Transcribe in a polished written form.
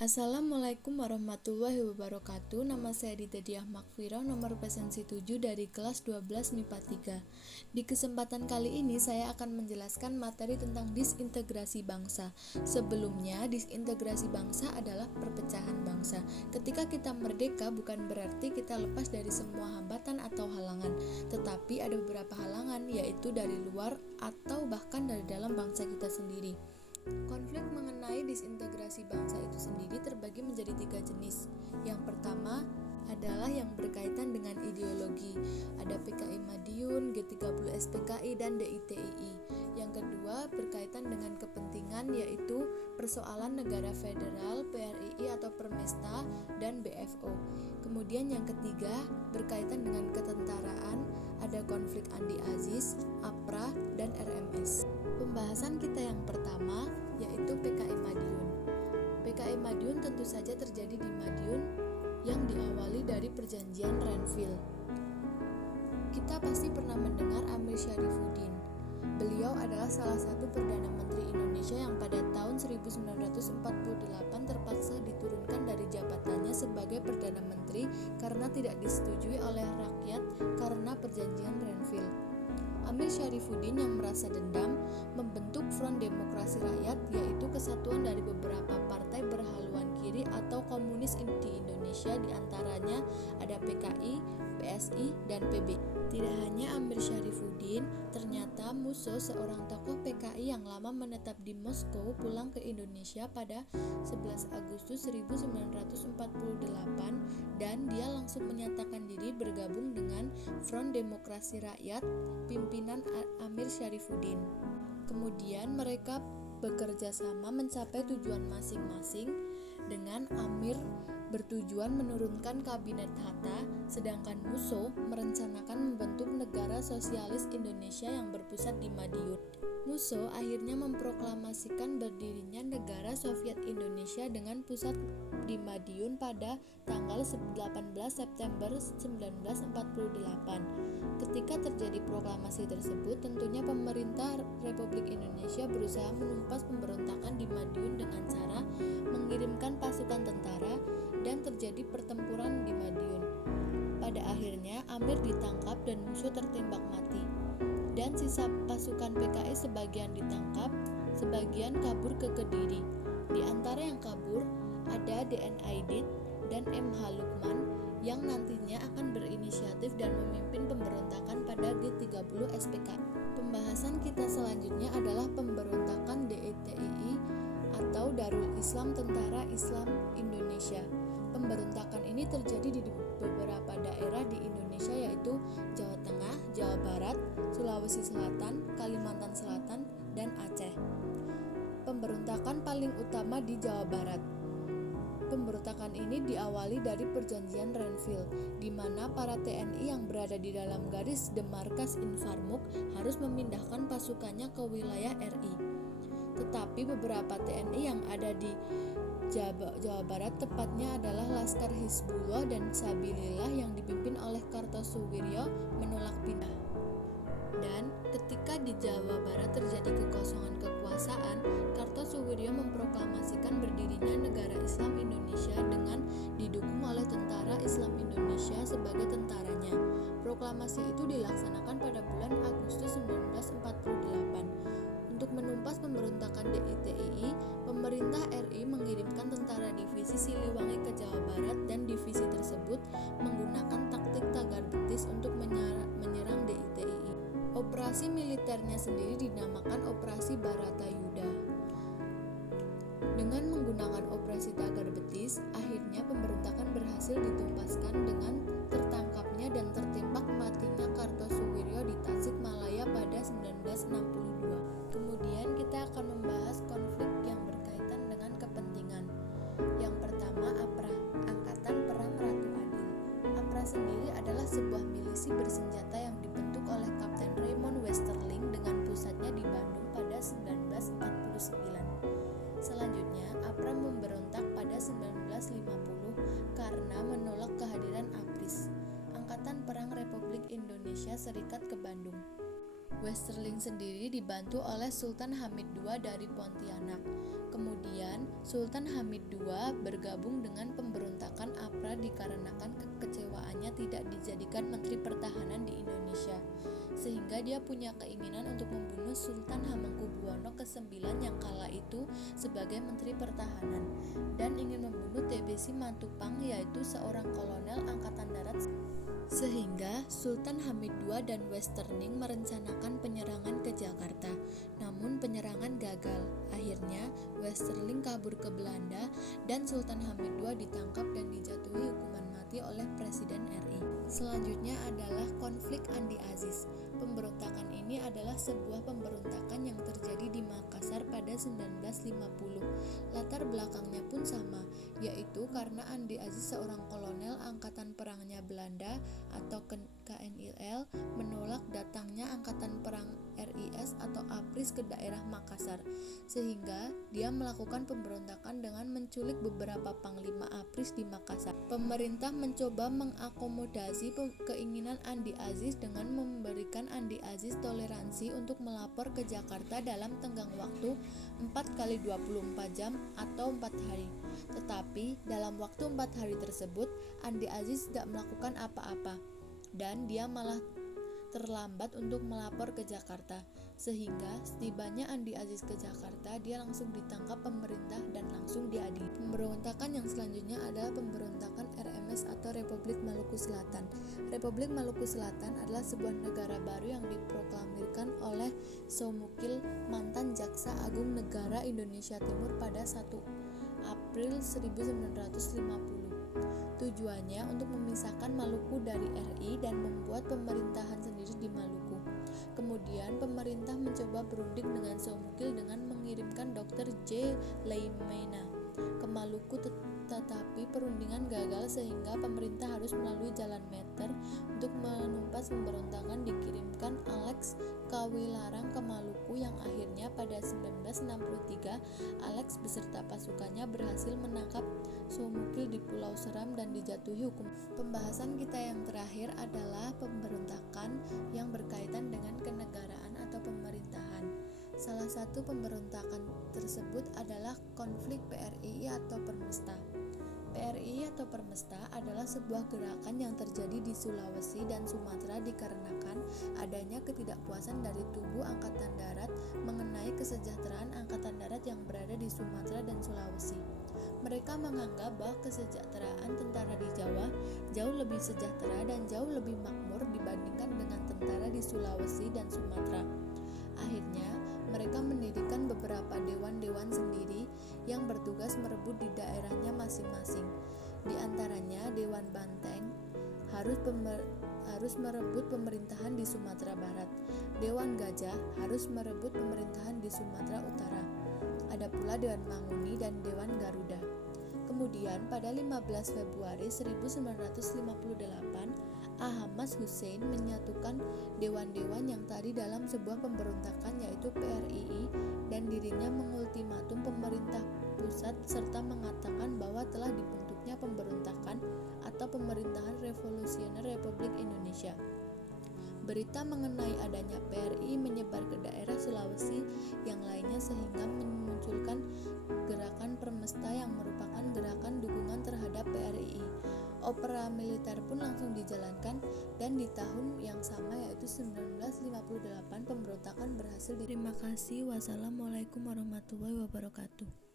Assalamualaikum warahmatullahi wabarakatuh. Nama saya Dita Diah Makfiroh, nomor presensi 7 dari kelas 12 MIPA 3. Di kesempatan kali ini saya akan menjelaskan materi tentang disintegrasi bangsa. Sebelumnya, disintegrasi bangsa adalah perpecahan bangsa. Ketika kita merdeka bukan berarti kita lepas dari semua hambatan atau halangan, tetapi ada beberapa halangan, yaitu dari luar atau bahkan dari dalam bangsa kita sendiri. Konflik mengenai disintegrasi bangsa itu sendiri terbagi menjadi 3 jenis. Yang pertama adalah yang berkaitan dengan ideologi. Ada PKI Madiun, G30 SPKI, dan DITII. Yang kedua berkaitan dengan kepentingan, yaitu persoalan negara federal, PRII atau Permesta, dan BFO. Kemudian yang ketiga berkaitan dengan ketentaraan, ada konflik Andi Aziz, APRA, dan RMS. Pembahasan kita yang pertama yaitu PKI Madiun. PKI Madiun tentu saja terjadi di Madiun yang diawali dari perjanjian Renville. Kita pasti pernah mendengar Amir Syarifuddin. Beliau adalah salah satu Perdana Menteri Indonesia yang pada tahun 1948 terpaksa diturunkan dari jabatannya sebagai Perdana Menteri karena tidak disetujui oleh rakyat karena perjanjian Renville. Amir Syarifuddin yang merasa dendam membentuk Front Demokrasi Rakyat, yaitu kesatuan dari beberapa partai berhaluan kiri atau komunis di Indonesia, diantaranya ada PKI, PSI, dan PB. Tidak hanya Amir Syarifuddin, ternyata Musso, seorang tokoh PKI yang lama menetap di Moskow, pulang ke Indonesia pada 11 Agustus 1948 dan dia langsung menyatakan diri bergabung dengan Front Demokrasi Rakyat pimpinan Amir Syarifuddin. Kemudian mereka bekerja sama mencapai tujuan masing-masing, dengan Amir bertujuan menurunkan kabinet Hatta, sedangkan Musso merencanakan membentuk negara sosialis Indonesia yang berpusat di Madiun. Musso akhirnya memproklamasikan berdirinya negara Soviet Indonesia dengan pusat di Madiun pada tanggal 18 September 1948. Ketika terjadi proklamasi tersebut, tentunya pemerintah Republik Indonesia berusaha menumpas pemberontakan di Madiun dengan cara mengirimkan pasukan tentara dan terjadi pertempuran di Madiun. Pada akhirnya Amir ditangkap dan Musso tertembak mati. Dan sisa pasukan PKI sebagian ditangkap, sebagian kabur ke Kediri. Di antara yang kabur ada DN Aidit dan MH Lukman yang nantinya akan berinisiatif dan memimpin pemberontakan pada G30 SPKI. Pembahasan kita selanjutnya adalah pemberontakan DITII atau Darul Islam Tentara Islam Indonesia. Pemberontakan ini terjadi di beberapa daerah di Indonesia, yaitu Jawa Tengah, Jawa Barat, Sulawesi Selatan, Kalimantan Selatan, dan Aceh. Pemberontakan paling utama di Jawa Barat. Pemberontakan ini diawali dari perjanjian Renville, di mana para TNI yang berada di dalam garis demarkas Infarmuk harus memindahkan pasukannya ke wilayah RI. Tetapi beberapa TNI yang ada di Jawa Barat, tepatnya adalah Laskar Hizbullah dan Sabilillah yang dipimpin oleh Kartosuwiryo, menolak pindah. Dan ketika di Jawa Barat terjadi kekosongan kekuasaan, Kartosuwiryo memproklamasikan berdirinya negara Islam Indonesia dengan didukung oleh Tentara Islam Indonesia sebagai tentaranya. Proklamasi itu dilaksanakan pada bulan Agustus 1948. Untuk menumpas pemberontakan DITII, pemerintah RI mengirimkan tentara divisi Siliwangi ke Jawa Barat dan divisi tersebut menggunakan taktik tagar betis untuk menyerang DITII. Operasi militernya sendiri dinamakan Operasi Baratayuda. Dengan menggunakan operasi tagar betis, akhirnya pemberontakan berhasil ditumpaskan dengan tertangkapnya dan tertembak matinya Kartosuwiryo di Tasikmalaya pada 1962. Kemudian kita akan membahas konflik yang berkaitan dengan kepentingan. Yang pertama, APRA, Angkatan Perang Ratu Adil. APRA sendiri adalah sebuah milisi bersenjata yang dibentuk oleh Kapten Raymond Westerling dengan pusatnya di Bandung pada 1949. Selanjutnya, APRA memberontak pada 1950 karena menolak kehadiran ABRIS, Angkatan Perang Republik Indonesia Serikat, ke Bandung. Westerling sendiri dibantu oleh Sultan Hamid II dari Pontianak. Kemudian Sultan Hamid II bergabung dengan pemberontakan APRA dikarenakan kekecewaannya tidak dijadikan Menteri Pertahanan di Indonesia, sehingga dia punya keinginan untuk membunuh Sultan Hamengkubuwono ke-9 yang kala itu sebagai Menteri Pertahanan, dan ingin membunuh TB Simatupang, yaitu seorang kolonel Angkatan Darat, sehingga Sultan Hamid II dan Westerling merencanakan penyerangan ke Jakarta. Namun penyerangan gagal. Akhirnya Westerling kabur ke Belanda dan Sultan Hamid II ditangkap dan dijatuhi hukuman mati oleh Presiden RI. Selanjutnya adalah konflik Andi Aziz. Pemberontakan ini adalah sebuah pemberontakan yang terjadi di Makassar pada 1950. Latar belakangnya pun sama, yaitu karena Andi Aziz, seorang kolonel Angkatan Perangnya Belanda atau KNIL, menolak datangnya Angkatan Perang RIS atau APRIS ke daerah Makassar, sehingga dia melakukan pemberontakan dengan menculik beberapa panglima APRIS di Makassar. Pemerintah mencoba mengakomodasi keinginan Andi Aziz dengan memberikan Andi Aziz toleransi untuk melapor ke Jakarta dalam tenggang waktu 4x24 jam atau 4 hari. Tetapi dalam waktu 4 hari tersebut Andi Aziz tidak melakukan apa-apa, dan dia malah terlambat untuk melapor ke Jakarta, sehingga setibanya Andi Aziz ke Jakarta, dia langsung ditangkap pemerintah dan langsung diadili. Pemberontakan yang selanjutnya adalah pemberontakan RMS atau Republik Maluku Selatan. Republik Maluku Selatan adalah sebuah negara baru yang diproklamirkan oleh Soemukil, mantan Jaksa Agung Negara Indonesia Timur pada 1 April 1950. Tujuannya untuk memisahkan Maluku dari RI dan membuat pemerintahan sendiri di Maluku. Kemudian pemerintah mencoba berunding dengan Soemukil dengan mengirimkan Dr. J. Leimena ke Maluku, tetapi perundingan gagal sehingga pemerintah harus melalui jalan meter untuk menumpas pemberontakan. Dikirimkan Alex Kawilarang ke Maluku yang akhirnya pada 1963 Alex beserta pasukannya berhasil menangkap Soemukil di Pulau Seram dan dijatuhi hukum. Pembahasan kita yang terakhir adalah pemberontakan yang berkaitan dengan kenegaraan atau pemerintahan. Salah satu pemberontakan tersebut adalah konflik PRI atau Permesta. PRI atau Permesta adalah sebuah gerakan yang terjadi di Sulawesi dan Sumatera dikarenakan adanya ketidakpuasan dari tubuh Angkatan Darat mengenai kesejahteraan Angkatan Darat yang berada di Sumatera dan Sulawesi. Mereka menganggap bahwa kesejahteraan tentara di Jawa jauh lebih sejahtera dan jauh lebih makmur dibandingkan dengan tentara di Sulawesi dan Sumatera. Akhirnya, mereka mendirikan beberapa dewan-dewan sendiri yang bertugas merebut di daerahnya masing-masing. Di antaranya Dewan Banteng harus merebut pemerintahan di Sumatera Barat. Dewan Gajah harus merebut pemerintahan di Sumatera Utara. Ada pula Dewan Manguni dan Dewan Garuda. Kemudian pada 15 Februari 1958, Ahmad Hussein menyatukan dewan-dewan yang tadi dalam sebuah pemberontakan, yaitu PRII, dan dirinya mengultimatum pemerintah pusat serta mengatakan bahwa telah dibentuknya pemberontakan atau pemerintahan revolusioner Republik Indonesia. Berita mengenai adanya PRI menyebar ke daerah Sulawesi yang lainnya sehingga memunculkan gerakan Permesta yang merupakan gerakan dukungan terhadap PRI. Opera militer pun langsung dijalankan dan di tahun yang sama yaitu 1958 pemberontakan berhasil. Terima kasih. Wassalamualaikum warahmatullahi wabarakatuh.